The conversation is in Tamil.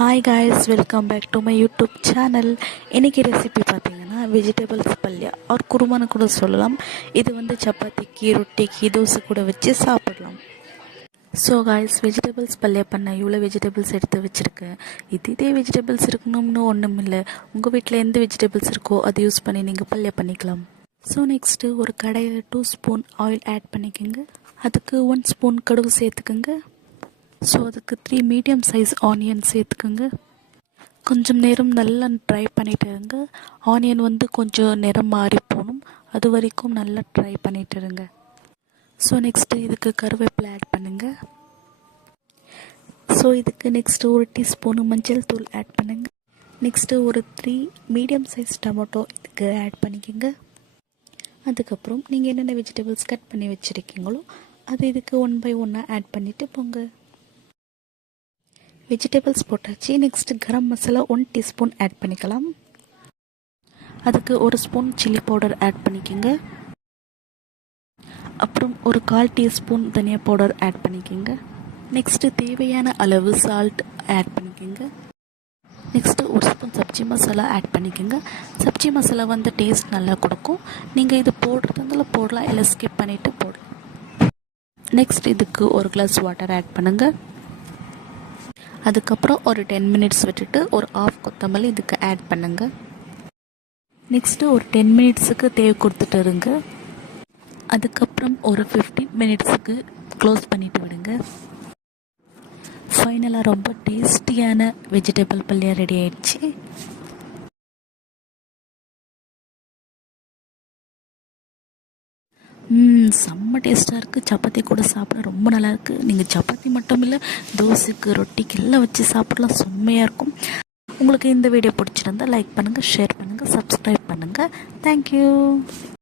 Hi guys, welcome back to my YouTube channel. இன்றைக்கி ரெசிபி பார்த்தீங்கன்னா வெஜிடபிள்ஸ் பல்யா ஒரு குருமான்னு கூட சொல்லலாம். இது வந்து சப்பாத்திக்கு, ரொட்டிக்கு, தோசை கூட வச்சு சாப்பிடலாம். ஸோ காய்ஸ், வெஜிடபிள்ஸ் பல்யா பண்ண இவ்வளோ வெஜிடபிள்ஸ் எடுத்து வச்சுருக்கேன். இதே வெஜிடபிள்ஸ் இருக்கணும்னு ஒன்றும் இல்லை. உங்கள் வீட்டில் எந்த வெஜிடபிள்ஸ் இருக்கோ அதை யூஸ் பண்ணி நீங்கள் பல்யா பண்ணிக்கலாம். ஸோ நெக்ஸ்ட்டு ஒரு கடையில் 2 ஸ்பூன் ஆயில் ஆட் பண்ணிக்கோங்க. அதுக்கு 1 ஸ்பூன் கடுகு சேர்த்துக்கோங்க. ஸோ அதுக்கு 3 மீடியம் சைஸ் ஆனியன் சேர்த்துக்குங்க. கொஞ்சம் நேரம் நல்லா ட்ரை பண்ணிட்டுருங்க. ஆனியன் வந்து கொஞ்சம் நிறம் மாறி போகணும், அது வரைக்கும் நல்லா ட்ரை பண்ணிட்டுருங்க. ஸோ நெக்ஸ்ட்டு இதுக்கு கருவேப்பிலை ஆட் பண்ணுங்கள். ஸோ இதுக்கு நெக்ஸ்ட்டு ஒரு டீஸ்பூனு மஞ்சள் தூள் ஆட் பண்ணுங்கள். நெக்ஸ்ட்டு ஒரு 3 மீடியம் சைஸ் டொமேட்டோ இதுக்கு ஆட் பண்ணிக்கோங்க. அதுக்கப்புறம் நீங்கள் என்னென்ன வெஜிடபிள்ஸ் கட் பண்ணி வச்சுருக்கீங்களோ அது இதுக்கு 1 பை 1 ஆட் பண்ணிவிட்டு போங்க. வெஜிடபிள்ஸ் போட்டாச்சு. Next garam masala 1 teaspoon add பண்ணிக்கலாம். அதுக்கு 1 ஸ்பூன் சில்லி பவுடர் ஆட் பண்ணிக்கோங்க. அப்புறம் ஒரு 1/4 டீஸ்பூன் தனியா பவுடர் ஆட் பண்ணிக்கோங்க. நெக்ஸ்ட்டு தேவையான அளவு சால்ட் ஆட் பண்ணிக்கோங்க. Next 1 spoon sabzi masala add பண்ணிக்கோங்க. சப்ஜி மசாலா வந்து டேஸ்ட் நல்லா கொடுக்கும். நீங்கள் இது போடுறதுனால போடலாம், இல்லை ஸ்கிப் பண்ணிவிட்டு போடலாம். நெக்ஸ்ட் இதுக்கு ஒரு கிளாஸ் வாட்டர் ஆட் பண்ணுங்கள். அதுக்கப்புறம் ஒரு 10 மினிட்ஸ் விட்டுட்டு ஒரு ஆஃப் கொத்தமல்லி இதுக்கு ஆட் பண்ணுங்கள். நெக்ஸ்ட்டு ஒரு 10 மினிட்ஸுக்கு தேவை கொடுத்துட்டு இருங்க. அதுக்கப்புறம் ஒரு 15 மினிட்ஸுக்கு க்ளோஸ் பண்ணிவிட்டு விடுங்க. ஃபைனலாக ரொம்ப டேஸ்டியான வெஜிடபிள் பல்யா ரெடி ஆயிடுச்சு. செம்ம டேஸ்ட்டாக இருக்குது. சப்பாத்தி கூட சாப்பிட ரொம்ப நல்லாயிருக்கு. நீங்கள் சப்பாத்தி மட்டும் இல்லை, தோசைக்கு, ரொட்டிக்கு எல்லாம் வச்சு சாப்பிடலாம், செம்மையாக இருக்கும். உங்களுக்கு இந்த வீடியோ பிடிச்சிருந்தா லைக் பண்ணுங்கள், ஷேர் பண்ணுங்கள், சப்ஸ்கிரைப் பண்ணுங்கள். தேங்க்யூ.